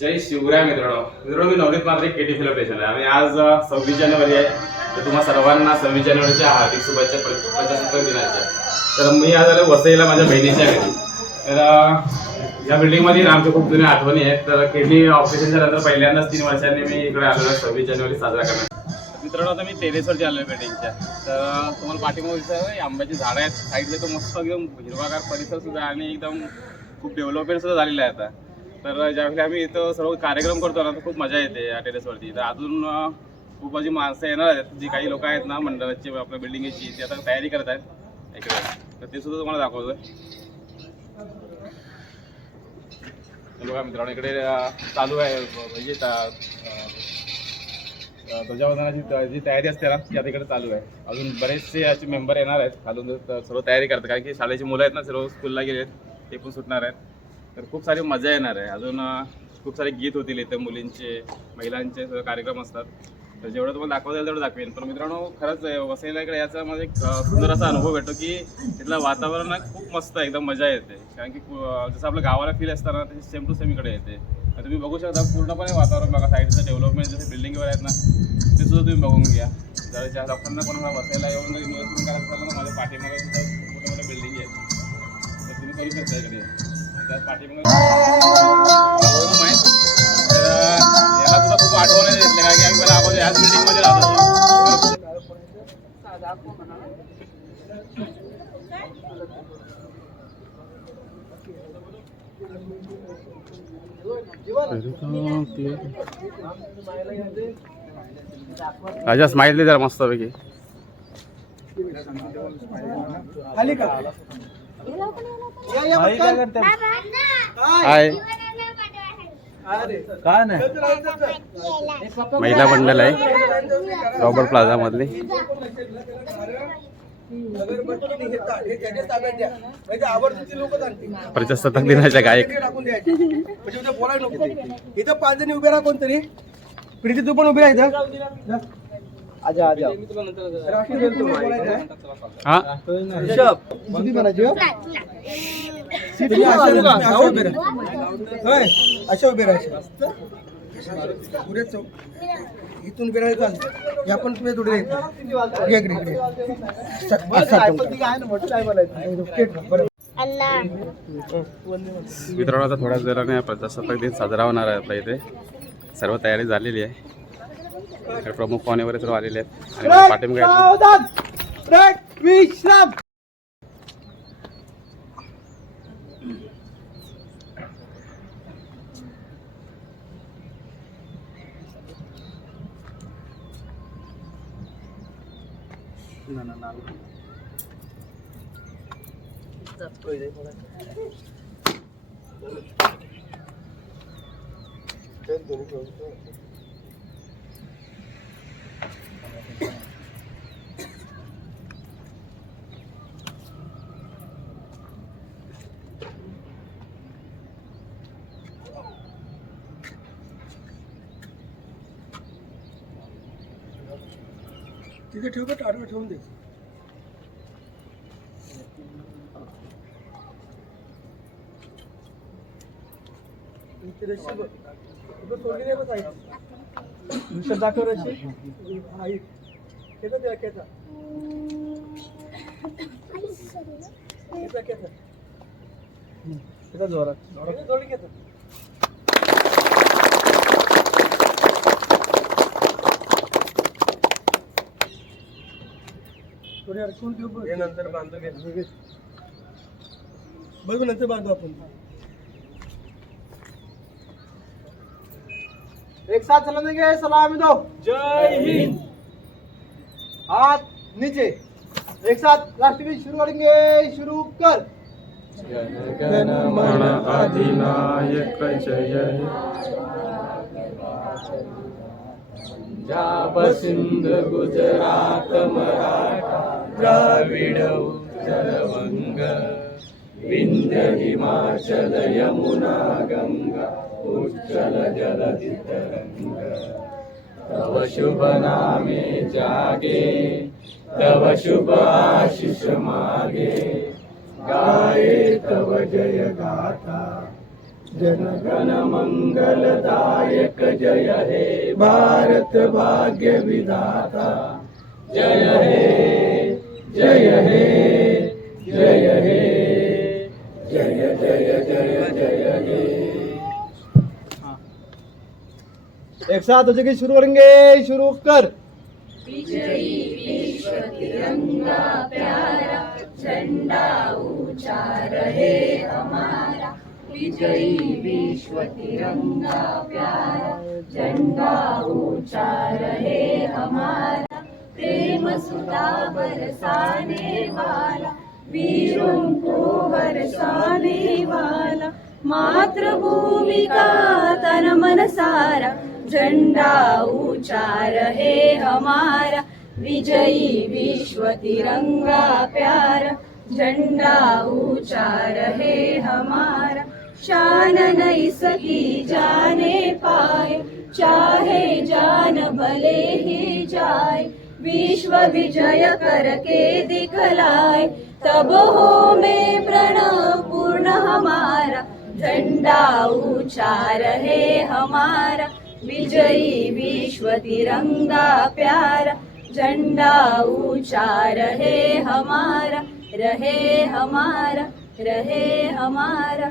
जय शिवराय मित्रांनो, मी नवनीत मात्रे Katy celebration आहे आणि आज 26 जानेवारी आहे. तर तुम्हा सर्वांना 26 जानेवारीच्या हार्दिक शुभेच्छा प्रजासत्ताक दिनाच्या. तर मी आज आलो वसईला माझ्या बहिणीच्या घरी. तर या बिल्डिंगमध्ये आमच्या खूप जुन्या आठवणी आहेत. तर किडनी ऑपरेशनच्या नंतर पहिल्यांदाच 3 वर्षांनी मी इकडे आलेलो 26 जानेवारी साजरा करण्यासाठी. मित्रांनो, आता मी टेरेसवरती आलो बिल्डिंगच्या. तर तुम्हाला पाठीमागे दिसतं आंब्याची झाडं आहेत, साईडला तो मस्त एकदम हिरवागार परिसर सुद्धा आणि एकदम खूप डेव्हलपमेंट सुद्धा झालेलं आहे आता. तर ज्यावेळी आम्ही इथं सर्व कार्यक्रम करतो ना, तर खूप मजा येते या टेरेसवरती. तर अजून खूप माझी माणसं येणार आहेत, जी काही लोक आहेत ना मंडळाची आपल्या बिल्डिंगची, ती आता तयारी करत आहेत इकडे. तर ते सुद्धा तुम्हाला दाखवतोय. बघा मित्रांनो, इकडे चालू आहे म्हणजे ध्वजावंदनाची जी तयारी असते ना, ती आता इकडे चालू आहे. अजून बरेचसे असे मेंबर येणार आहेत खालून, सर्व तयारी करतात. कारण की शाळेची मुलं आहेत ना, सर्व स्कूलला गेले आहेत, ते पण सुटणार आहेत. तर खूप सारी मजा येणार आहे. अजून खूप सारे गीत होतील इथे, मुलींचे महिलांचे सर्व कार्यक्रम असतात. तर जेवढं तुम्हाला दाखवता येईल तेवढं दाखवेन. पण मित्रांनो, खरंच वसईला इकडे याचा मध्ये एक सुंदर असा अनुभव भेटतो की तिथलं वातावरण खूप मस्त आहे, एकदम मजा येते. कारण की जसं आपल्या गावाला फील असताना तशी सेम टू सेम इकडे येते. तुम्ही बघू शकता पूर्णपणे वातावरण बघा. साईडचं डेव्हलपमेंट जसे बिल्डिंगवर आहेत ना, ते सुद्धा तुम्ही बघून घ्या. जर ज्या लोकांना कोणाला वसईला येऊन इन्व्हेस्टमेंट करायचं झालं ना, माझ्या पाठीमागे सुद्धा मोठ्या मोठ्या बिल्डिंग आहेत. तर तुम्ही करू शकता इकडे. त्याच पाठीमागे रूम आहे. तर याला सुद्धा खूप आठवण येते, कारण की आम्ही पहिला अगोदर याच बिल्डिंगमध्ये राहत होतो. राजा स्माइल दे जरा मस्त पैकी. हाय, काय नाही, महिला मंडळ आहे रॉबर्ट प्लाझा मधली. प्रजासत्ताक दिनाच्या गायक इथं 5 जणी उभे राहा. कोणतरी प्रीती, तू पण उभी राहा इथं. आजा आजा अशा उभे राहायचे. इथून उभे राहायचं. या पण तुम्ही थोडे मित्रांनो, आता थोड्याच वेळाने प्रजासत्ताक दिन साजरा होणार आहे आपल्या इथे. सर्व तयारी झालेली आहे. प्रमुख पाहुणे वगैरे सर्व आलेले आहेत आणि पाठिंबा तिथे ठेव का टाळून ठेवून दे. सोडली नाही बस आहे दाखव जोरात जोडी घेत. थोडी अडकून ठेव, हे नंतर बांधू घे. बघू नंतर बांधू आपण. एक साथ चला देंगे. सलामी दो. जय हिंद. हाथ नीचे. एक साथ राष्ट्रगीत शुरू करेंगे. शुरू कर. जन मन अधिनायक जय. पंजाब सिंध गुजरात मराठा द्राविड उत्तर वंग विंध्य हिमाचल यमुना गंगा उच्चल जलधि तरंग. तव शुभ नामे जागे, तव शुभ आशीष मागे, गाये तव जय गाथा, जनगण मंगलदायक जय हे भारत भाग्य विधाता जय हे जय हे जय हे जय जय जय जय हे। एक साथ हो जाएगी, शुरू करेंगे, शुरू कर। विजयी विश्व तिरंगा प्यारा झंडा ऊंचा रहे हमारा। विजयी विश्व तिरंगा प्यारा झंडा ऊंचा रहे हमारा। प्रेम सुधा बरसाने वाला वीरों को बरसाने वाला। मातृभूमि का तन मन सारा झंडा ऊंचा रहे हमारा। विजयी विश्व तिरंगा प्यारा झंडा ऊंचा रहे हमारा। शान नहीं सकी जाने पाए चाहे जान भले ही जाए। विश्व विजय करके दिखलाए तब हो में प्रणव पूर्ण हमारा। झंडा ऊंचा रहे हमारा। विजयी विश्व तिरंगा प्यारा झंडा ऊंचा रहे हमारा। रहे हमारा, रहे हमारा।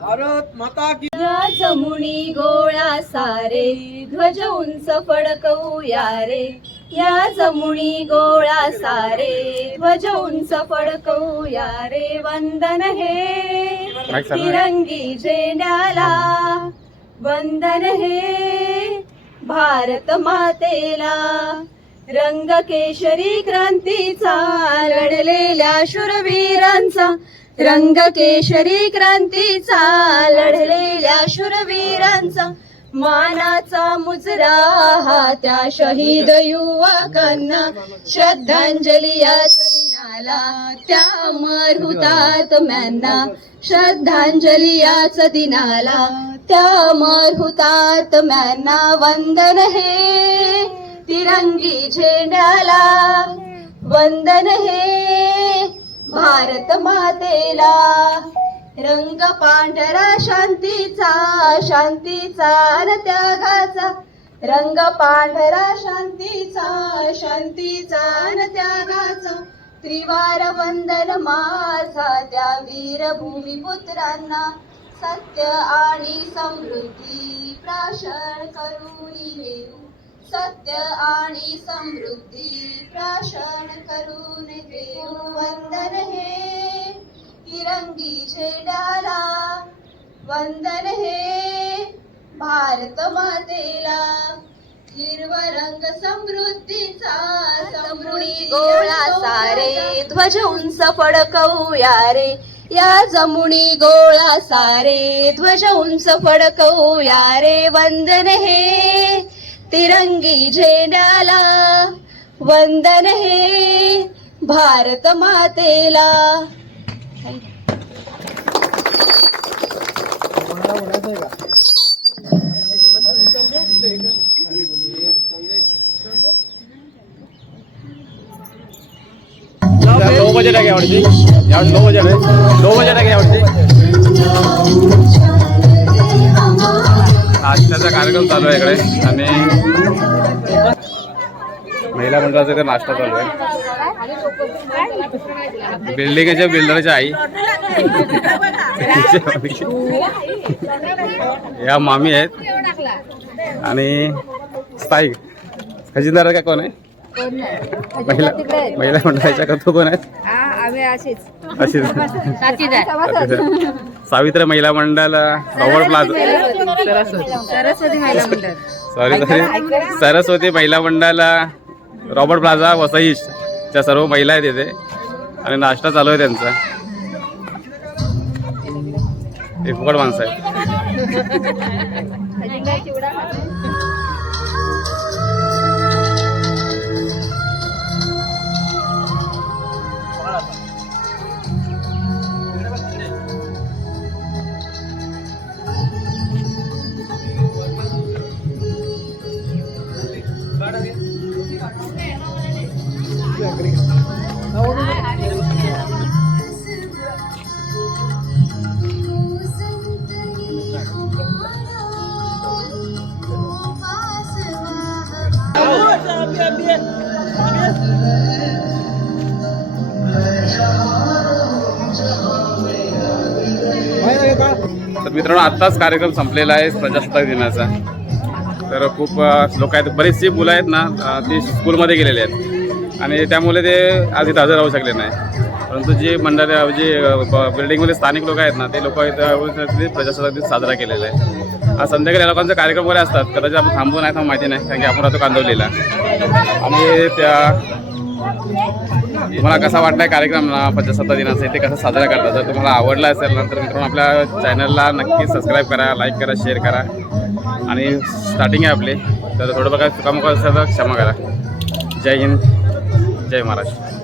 भारत माता की या जमुनी गोळा सारे ध्वज उंच फडकवूया रे। या जमुनी गोळा सारे ध्वज उंच फडकवूया रे। वंदन हे तिरंगी झेंड्याला। वंदन हे भारत मातेला। रंग केशरी क्रांतीचा लढलेल्या शूरवीरांचा। रंग केशरी क्रांतीचा लढलेल्या शूरवीरांचा। मानाचा मुजरा हा त्या शहीद युवकांना। श्रद्धांजली याच दिनाला त्या अमर हुतात्म्यांना। श्रद्धांजली याच दिनाला त्या अमर हुतात्म्यांना। वंदन हे तिरंगी झेंड्याला। वंदन हे भारत मातेला। रंग पांढरा शांतीचा, शांतीचा न त्यागाचा। रंग पांढरा शांतीचा, शांतीचा न त्यागाचा। त्रिवार वंदन माझा त्या वीर भूमिपुत्रांना। सत्य आणि समृद्धी प्राशन करून घेऊ। सत्य आणि समृद्धी प्राशन करून घेऊ। वंदन हे तिरंगी झेंड्याला। वंदन हे भारत मातेला। हिरवा रंग समृद्धीचा समृद्धी गोळा सारे ध्वज उंच फडकवूया रे। या जमुनी गोळा सारे ध्वज उंच फडकवूया रे। वंदन हे तिरंगी झेंड्याला। वंदन हे भारत मातेला। लो बजेट आहे यावर्षी. यावर्षी लो बजेट आहे. लो बजेट आहे यावर्षी. नाश्त्याचा कार्यक्रम चालू आहे इकडे आणि महिला मंडळाचा इकडे नाश्ता चालू आहे. बिल्डिंगच्या बिल्डरची आई या मामी आहेत आणि स्थायिक खजिनदार का कोण आहे? महिला मंडळाच्या का तो कोण आहे? अशीच सावित्र महिला मंडळ रॉबर्ट प्लाझा. सॉरी सरस्वती महिला मंडळ रॉबर्ट प्लाझा वसईच्या सर्व महिला आहेत इथे आणि नाश्ता चालू आहे त्यांचा. हे फुकट माणसं आहेत. तर मित्रांनो आत्ताच कार्यक्रम संपलेला आहे प्रजासत्ताक दिनाचा. तर खूप लोक आहेत, बरीचशी मुलं आहेत ना ती स्कूलमध्ये गेलेली आहेत आणि त्यामुळे ते आज इथं हजर राहू शकले नाही. परंतु जे मंडळ जे बिल्डिंगमध्ये स्थानिक लोक आहेत ना ते लोक इथं प्रजासत्ताक दिन साजरा केलेला आहे. आज संध्याकाळी या लोकांचा कार्यक्रम वगैरे असतात, कदाचित आपण थांबू नाही थांबू माहिती नाही, कारण की आपण राहतो कांदवलीला. आणि त्या तुम्हाला कसा वाटलाय कार्यक्रम प्रजासत्ताक दिनाचा इथे कसा साजरा करतात? जर तुम्हाला आवडला असेल ना तर मित्रांनो आपल्या चॅनलला नक्की सबस्क्राईब करा, लाईक करा, शेअर करा. आणि स्टार्टिंग आहे आपली, तर थोडं बघा चुकामुका असेल तर क्षमा करा. जय हिंद, जय महाराष्ट्र.